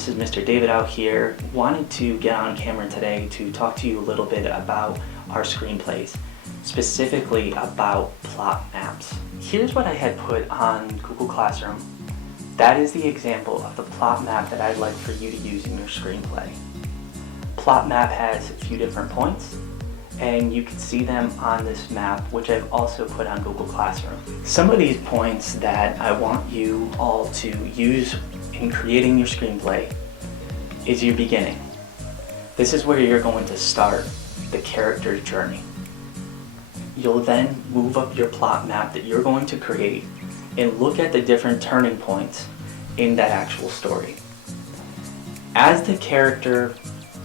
This is Mr. Davidow here. Wanted to get on camera today to talk to you a little bit about our screenplays, specifically about plot maps. Here's what I had put on Google Classroom. That is the example of the plot map that I'd like for you to use in your screenplay. Plot map has a few different points, and you can see them on this map, which I've also put on Google Classroom. Some of these points that I want you all to use in creating your screenplay is your beginning. This is where you're going to start the character's journey. You'll then move up your plot map that you're going to create and look at the different turning points in that actual story. As the character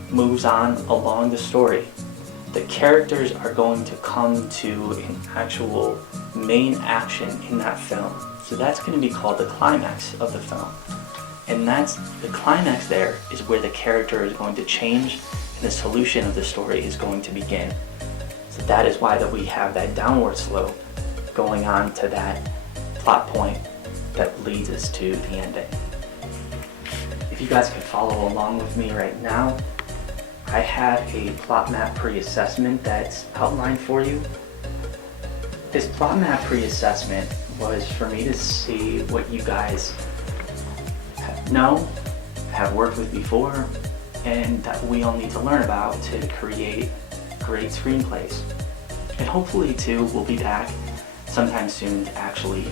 moves on along the story, the characters are going to come to an actual main action in that film. So that's going to be called the climax of the film. And that's the climax. There is where the character is going to change and the solution of the story is going to begin. So that is why that we have that downward slope going on to that plot point that leads us to the ending. If you guys could follow along with me right now, I have a plot map pre-assessment that's outlined for you. This plot map pre-assessment was for me to see what you guys know, have worked with before, and that we all need to learn about to create great screenplays. And hopefully too, we'll be back sometime soon to actually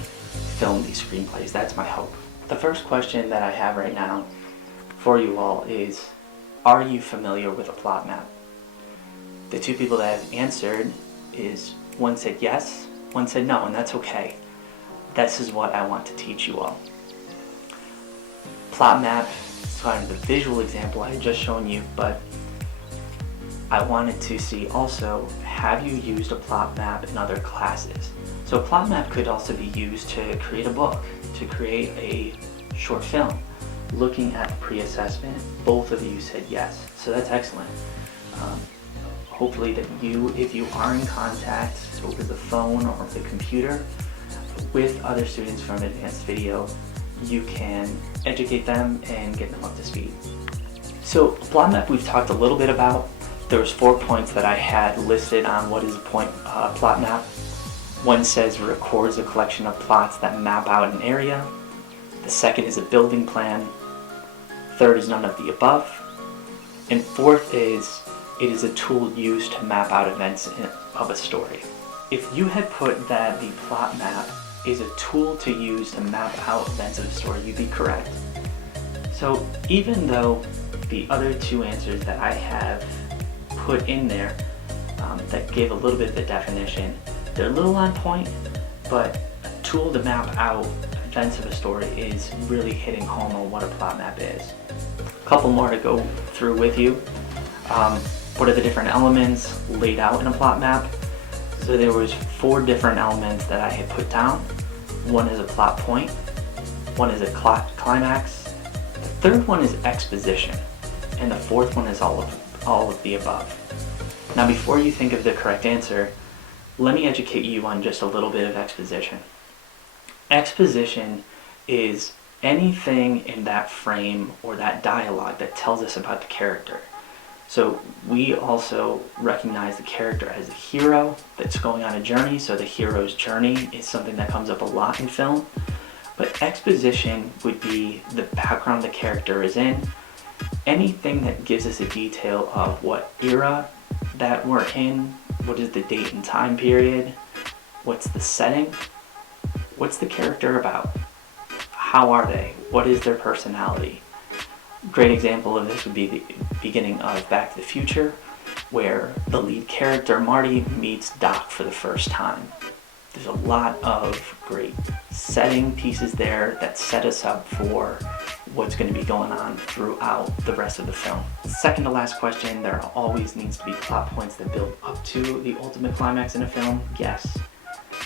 film these screenplays. That's my hope. The first question that I have right now for you all is, are you familiar with a plot map? The two people that have answered is, one said yes, one said no, and that's okay. This is what I want to teach you all. Plot map is kind of the visual example I had just shown you, but I wanted to see also, have you used a plot map in other classes? So a plot map could also be used to create a book, to create a short film. Looking at the pre-assessment, both of you said yes, so that's excellent. Hopefully that you, if you are in contact over the phone or the computer with other students from advanced video, you can educate them and get them up to speed. So plot map we've talked a little bit about. There was 4 points that I had listed on what is a plot map. One says records a collection of plots that map out an area. The second is a building plan. Third is none of the above. And fourth is, it is a tool used to map out events of a story. If you had put that the plot map is a tool to use to map out events of a story, you'd be correct. So even though the other two answers that I have put in there that gave a little bit of the definition, they're a little on point, but a tool to map out events of a story is really hitting home on what a plot map is. A couple more to go through with you. What are the different elements laid out in a plot map? So there was 4 different elements that I had put down. One is a plot point, one is a climax, the third one is exposition, and the fourth one is all of the above. Now before you think of the correct answer, let me educate you on just a little bit of exposition. Exposition is anything in that frame or that dialogue that tells us about the character. So we also recognize the character as a hero that's going on a journey, so the hero's journey is something that comes up a lot in film. But exposition would be the background the character is in, anything that gives us a detail of what era that we're in, what is the date and time period, what's the setting, what's the character about, how are they, what is their personality. Great example of this would be the beginning of Back to the Future, where the lead character Marty meets Doc for the first time. There's a lot of great setting pieces there that set us up for what's going to be going on throughout the rest of the film. Second to last question, there always needs to be plot points that build up to the ultimate climax in a film. Yes,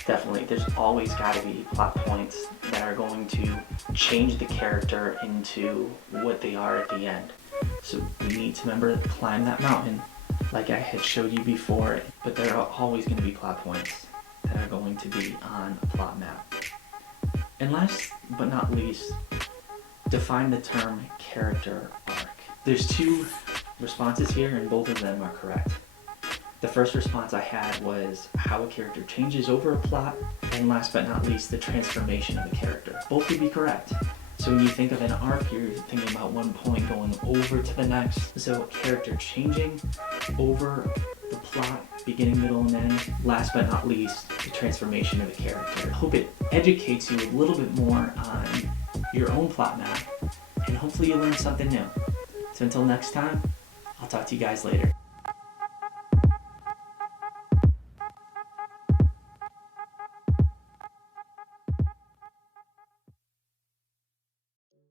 definitely. There's always got to be plot points that are going to change the character into what they are at the end. So we need to remember to climb that mountain like I had showed you before, but there are always going to be plot points that are going to be on a plot map. And last but not least, define the term character arc. There's two responses here, and both of them are correct. The first response I had was how a character changes over a plot, and last but not least, the transformation of a character. Both would be correct. So when you think of an arc, you're thinking about one point going over to the next. So a character changing over the plot, beginning, middle, and end. Last but not least, the transformation of the character. I hope it educates you a little bit more on your own plot map, and hopefully you learn something new. So until next time, I'll talk to you guys later.